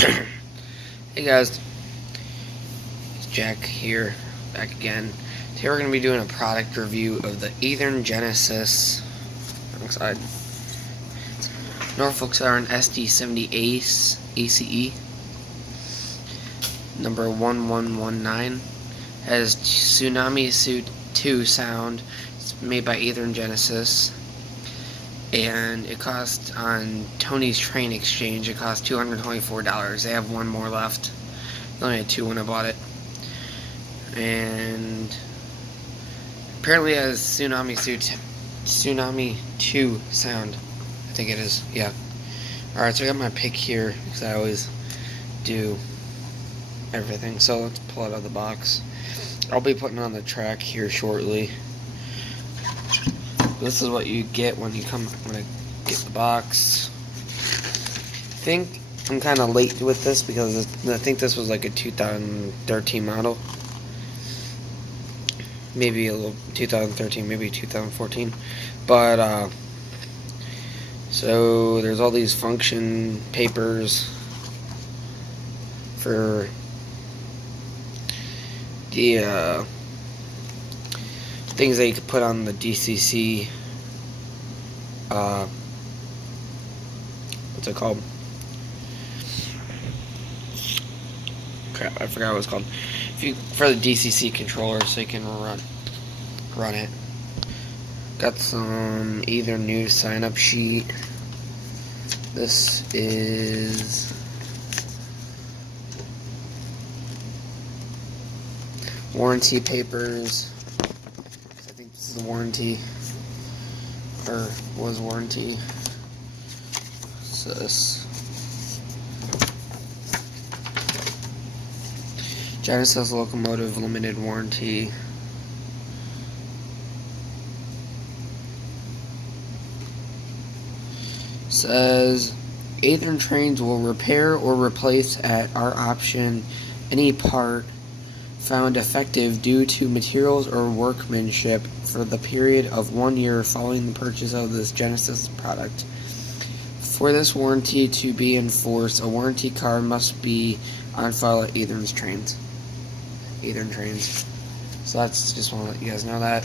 Hey guys, it's Jack here, back again. Today we're going to be doing a product review of the Athearn Genesis, Norfolk sd70ace ACE, number 1119. Has tsunami2 sound. It's made by Athearn Genesis. And it cost on Tony's Train Exchange, it cost $224. They have one more left. They only had two when I bought it. And apparently it has tsunami2 sound. I think it is, yeah. Alright, so I got my pick here because I always do everything. So let's pull it out of the box. I'll be putting it on the track here shortly. This is what you get when I get the box. I think I'm kind of late with this because I think this was like a 2013 model. Maybe a little 2013, maybe 2014. But, so there's all these function papers for the, things that you could put on the DCC, what's it called? Crap, I forgot what it's called. For the DCC controller, so you can run it. Got some Athearn new sign-up sheet. This is warranty papers. This is a warranty, or was warranty. So this Genesis locomotive limited warranty. Says Athearn trains will repair or replace at our option any part found defective due to materials or workmanship for the period of 1 year following the purchase of this Genesis product. For this warranty to be enforced, a warranty card must be on file at Athearn Trains. So that's just want to let you guys know that.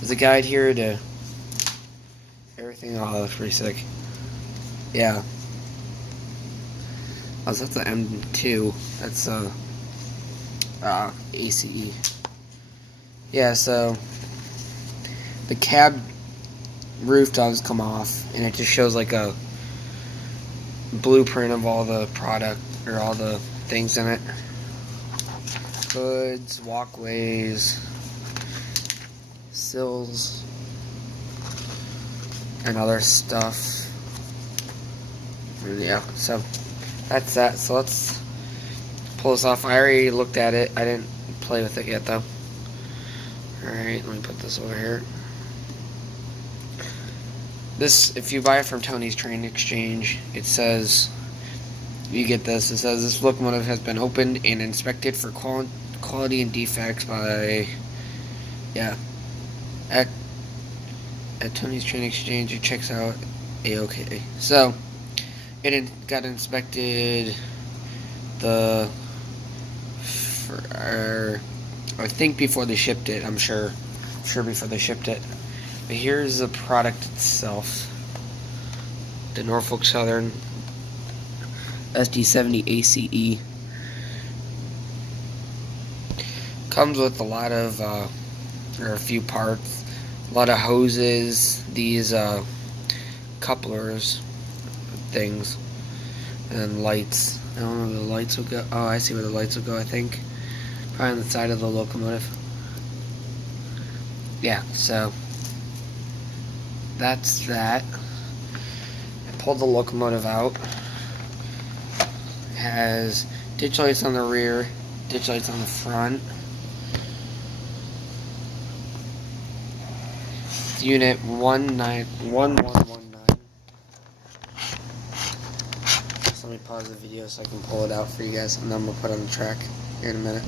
There's a guide here to everything. Oh, that's pretty sick. Yeah. Oh, so that's the M2. That's ACE. Yeah, so the cab roof does come off, and it just shows like a blueprint of all the product, or all the things in it. Hoods, walkways, sills, and other stuff. And yeah, so that's that. So let's pull this off. I already looked at it. I didn't play with it yet though. Alright, let me put this over here. This, if you buy it from Tony's Train Exchange, it says, you get this, it says this locomotive has been opened and inspected for quality and defects by, yeah, at Tony's Train Exchange. It checks out A-OK. So, it got inspected I think before they shipped it, I'm sure before they shipped it. But here's the product itself. The Norfolk Southern sd70ace. Comes with a lot of, or a few parts, a lot of hoses, these couplers things, and lights. I don't know where the lights will go. Oh, I see where the lights will go, I think. Probably on the side of the locomotive. Yeah, so that's that. I pulled the locomotive out. It has ditch lights on the rear, ditch lights on the front. It's unit 1119. So let me pause the video so I can pull it out for you guys, and then we'll put it on the track here in a minute.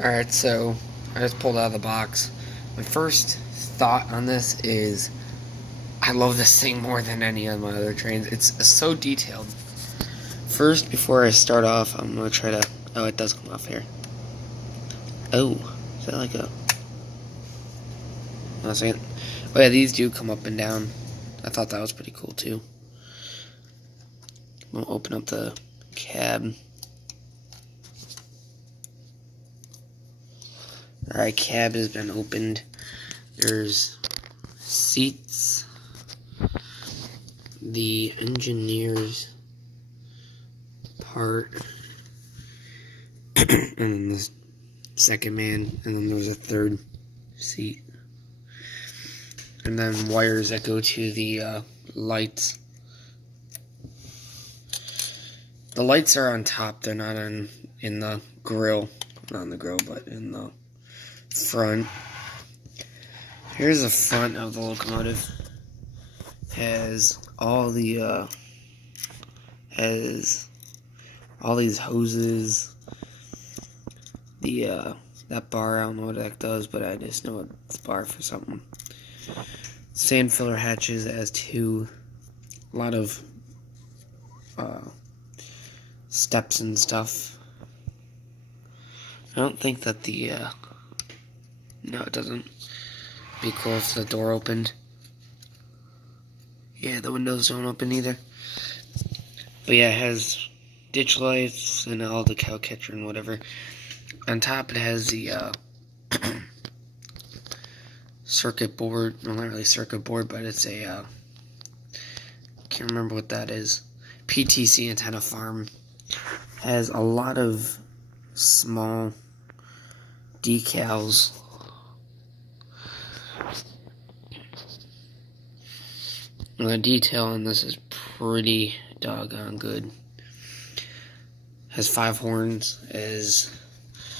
Alright, so I just pulled out of the box. My first thought on this is I love this thing more than any of my other trains. It's so detailed. First, before I start off, I'm going to try to... Oh, it does come off here. Oh, is that like a... One second. Oh yeah, these do come up and down. I thought that was pretty cool too. I'm going to open up the cab. Alright, cab has been opened. There's seats. The engineer's part. And then the second man. And then there's a third seat. And then wires that go to the lights. The lights are on top. They're not in the grill. Not in the grill, but in the front. Here's the front of the locomotive. Has all these hoses. That bar, I don't know what that does, but I just know it's a bar for something. Sand filler hatches as to a lot of steps and stuff. I don't think that no, it doesn't. Be cool if the door opened. Yeah, the windows don't open either. But yeah, it has ditch lights and all the cow catcher and whatever. On top it has the circuit board. Well, not really circuit board, but it's a can't remember what that is. PTC antenna farm. Has a lot of small decals. And the detail on this is pretty doggone good. Has 5 horns, as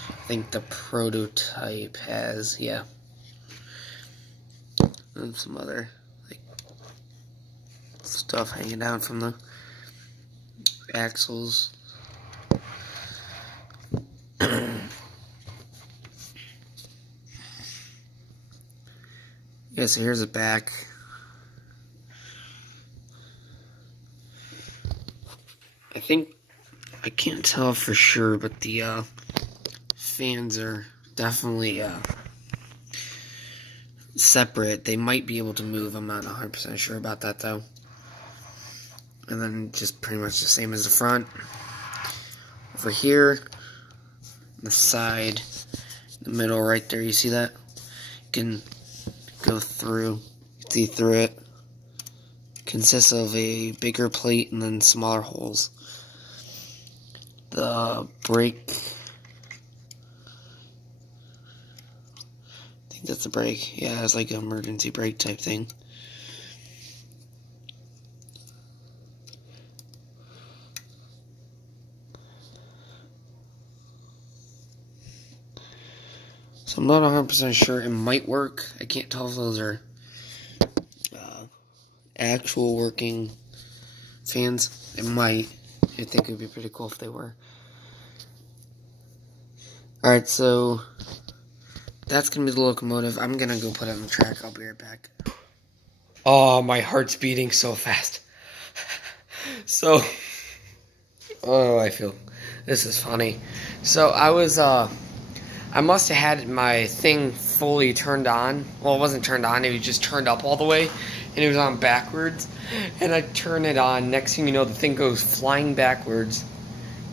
I think the prototype has, yeah. And some other like stuff hanging down from the axles. Yeah, so here's the back. I can't tell for sure, but the fans are definitely separate. They might be able to move. I'm not 100% sure about that though. And then just pretty much the same as the front. Over here, the side, the middle right there, you see that? You can go through, see through it. Consists of a bigger plate and then smaller holes. The brake, I think that's the brake. Yeah, it has like an emergency brake type thing. So I'm not 100% sure. It might work. I can't tell if those are actual working fans. It might. I think it would be pretty cool if they were. Alright, so that's going to be the locomotive. I'm going to go put it on the track. I'll be right back. Oh, my heart's beating so fast. I feel this is funny. So I must have had my thing fully turned on. Well, it wasn't turned on. It was just turned up all the way. And it was on backwards. And I turn it on. Next thing you know, the thing goes flying backwards.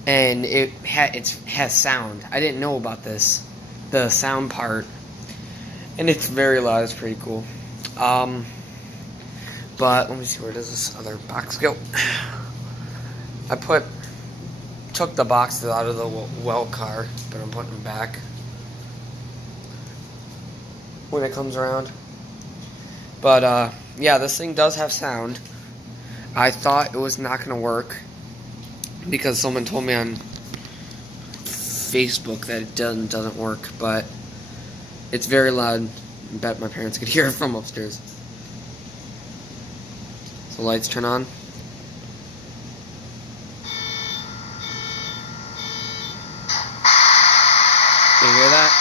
And it has sound. I didn't know about this. The sound part. And it's very loud. It's pretty cool. But let me see, where does this other box go? I took the boxes out of the well car. But I'm putting them back when it comes around. But yeah, this thing does have sound. I thought it was not going to work because someone told me on Facebook that it doesn't work, but it's very loud. I bet my parents could hear it from upstairs. So lights turn on. Can you hear that?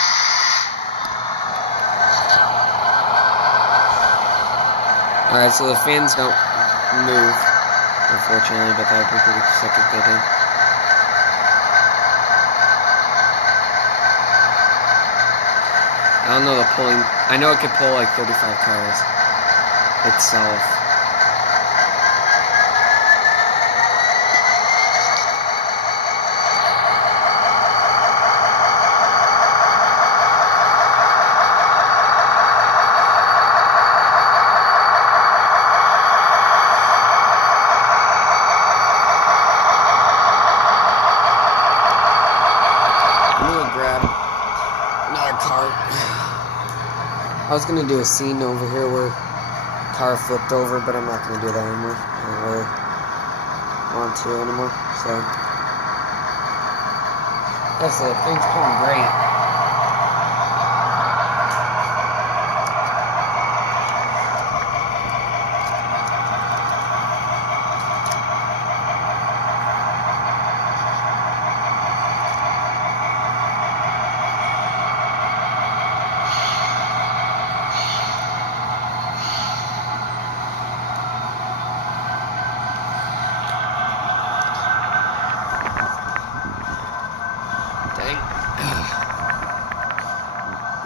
Alright, so the fans don't move. unfortunately, but that would be pretty sick if they did. I don't know the pulling. I know it could pull like 35 cars itself. I was gonna do a scene over here where car flipped over, but I'm not gonna do that anymore. I don't really want to anymore. So that's it. Things going great.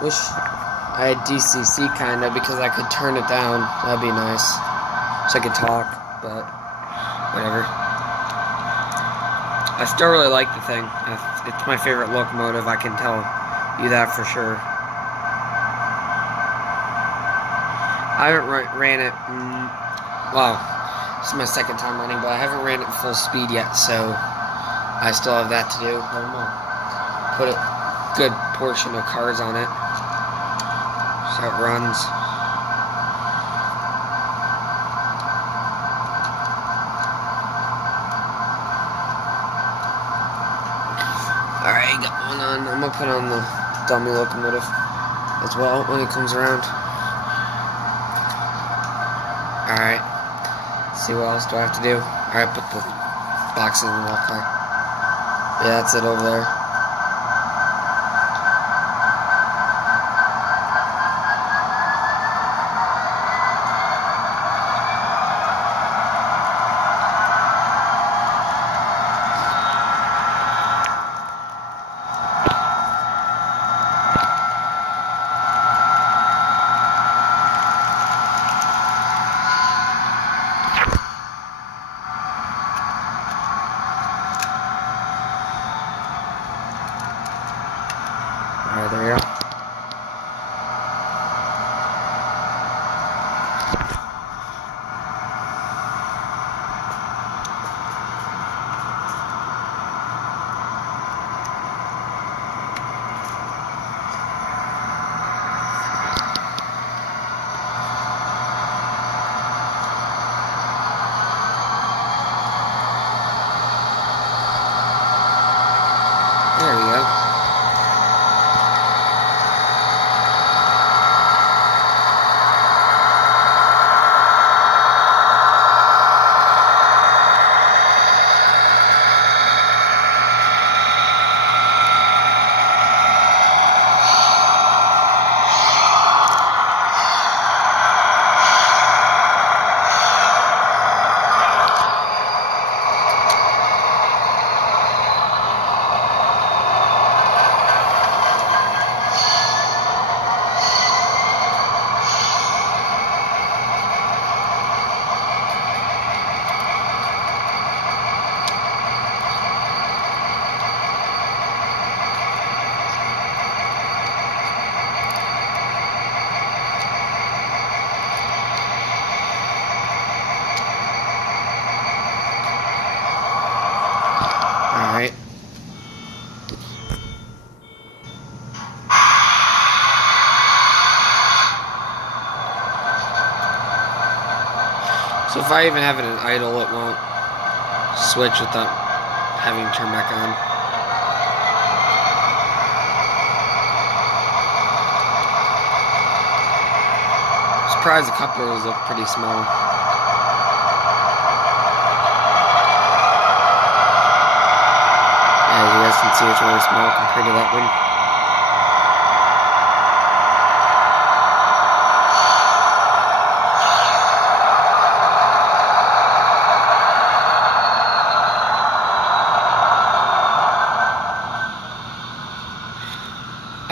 Wish I had DCC kinda because I could turn it down. That'd be nice. So I could talk, but whatever. I still really like the thing. It's my favorite locomotive, I can tell you that for sure. I haven't ran it, well, this is my second time running, but I haven't ran it full speed yet, so I still have that to do. I'm gonna put a good portion of cars on it. So it runs. Alright, got one on. I'm gonna put on the dummy locomotive as well when it comes around. Alright. See what else do I have to do? Alright, put the boxes in the walk car. Yeah, that's it over there. Alright, there you go. There we go. Alright. So if I even have it in idle, it won't switch without having to turn back on. Surprised the couplers look pretty small. As you guys can see, it's really small compared to that one.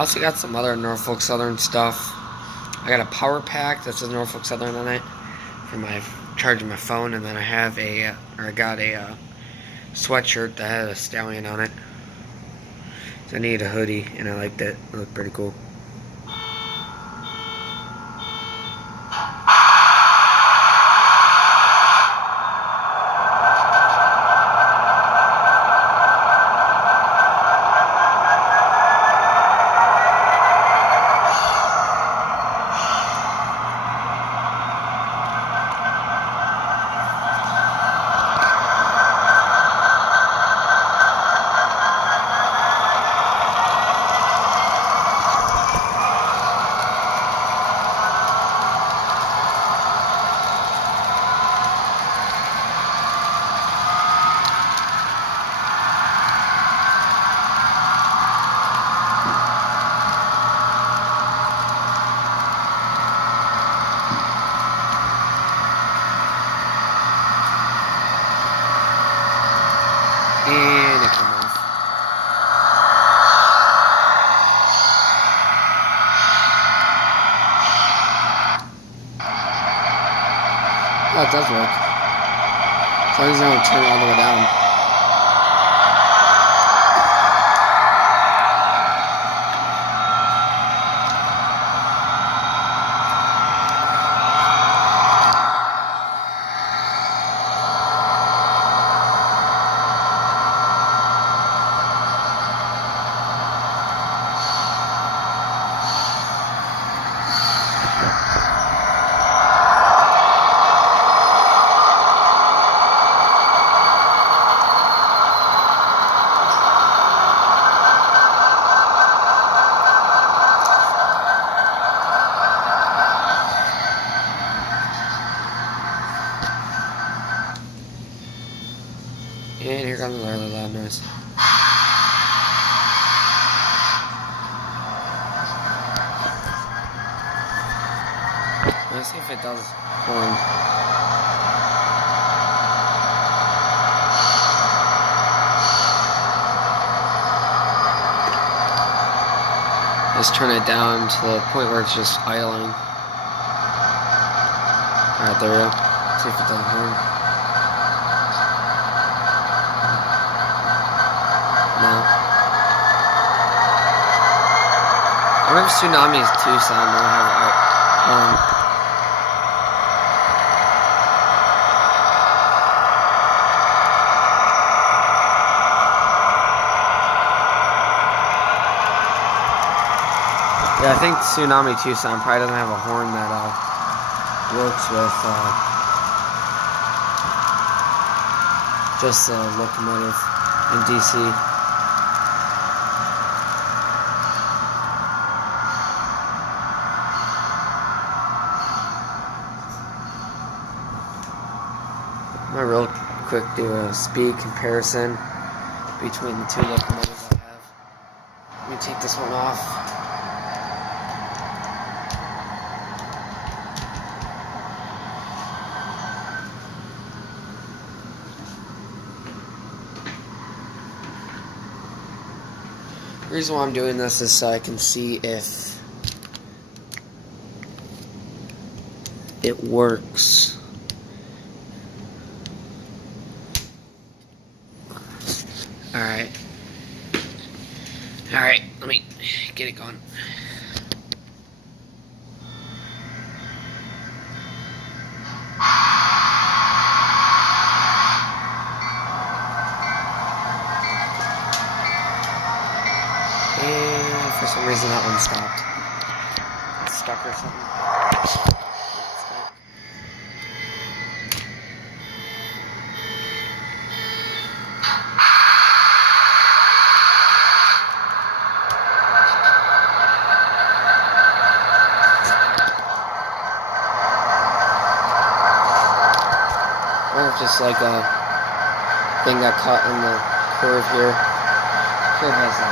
also got some other Norfolk Southern stuff. I got a power pack that says Norfolk Southern on it for my charging my phone, and then I got a sweatshirt that had a stallion on it. So I needed a hoodie, and I liked it. It looked pretty cool. And it came off. Oh, it does work. As long as I don't turn it all the way down. And here comes another loud noise. Let's see if it does horn. Let's turn it down to the point where it's just idling. Alright, there we go. See if it does horn. No. I wonder if Tsunami2 sound will have a horn. Yeah, I think Tsunami2 sound probably doesn't have a horn that works with just the locomotive in DC. I'm gonna real quick do a speed comparison between the two locomotives I have. Let me take this one off. The reason why I'm doing this is so I can see if it works. Alright, let me get it going. And for some reason that one stopped. It's stuck or something. Or if just like a thing got caught in the curve here. Curve has a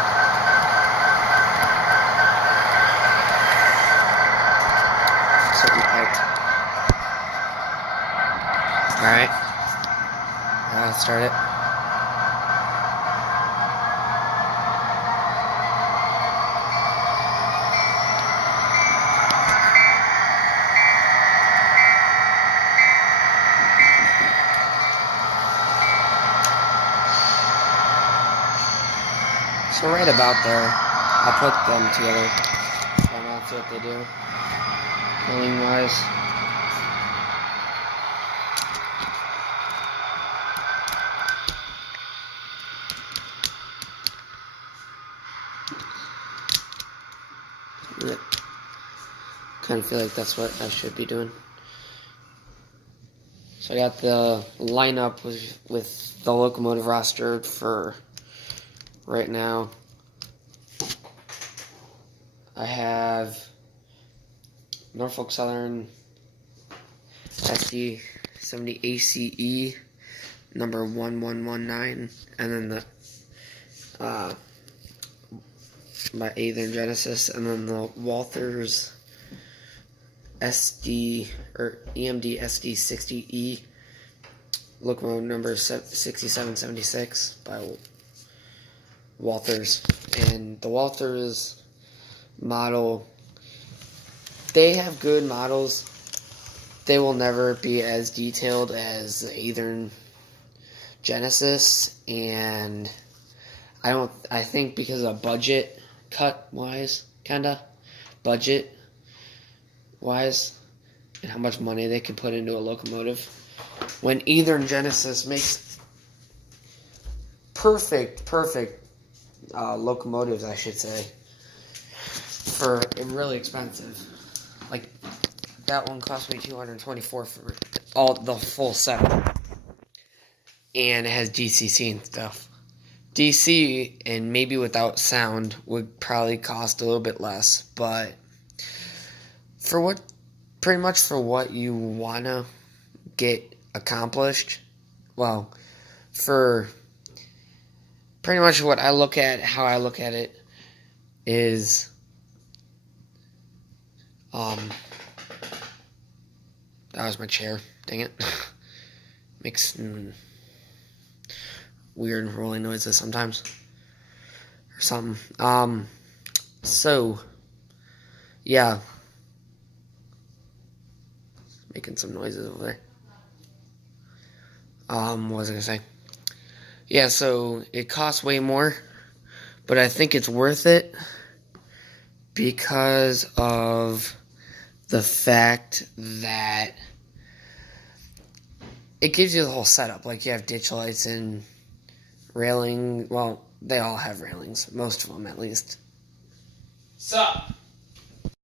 certain height. Alright. Now let's start it. So right about there, I'll put them together. And that's what they do. Filling wise. Kind of feel like that's what I should be doing. So I got the lineup with the locomotive rostered for right now. I have Norfolk Southern sd70ace number 1119, and then the my Athearn Genesis, and then the Walther's EMD sd60e locomotive number 6776 by Walther's. And the Walther's model, they have good models. They will never be as detailed as the Athearn Genesis, and I think because of budget cut wise, budget wise, and how much money they can put into a locomotive, when Athearn Genesis makes perfect locomotives, I should say, for really expensive. Like that one cost me $224 for the full setup, and it has DCC and stuff. DC, and maybe without sound, would probably cost a little bit less, but pretty much for what you wanna get accomplished, well, for pretty much how I look at it is, that was my chair, dang it, makes weird rolling noises sometimes, or something. So, yeah, making some noises over there. What was I gonna say? Yeah, so it costs way more, but I think it's worth it because of the fact that it gives you the whole setup. Like, you have ditch lights and railing. Well, they all have railings, most of them at least. Sup?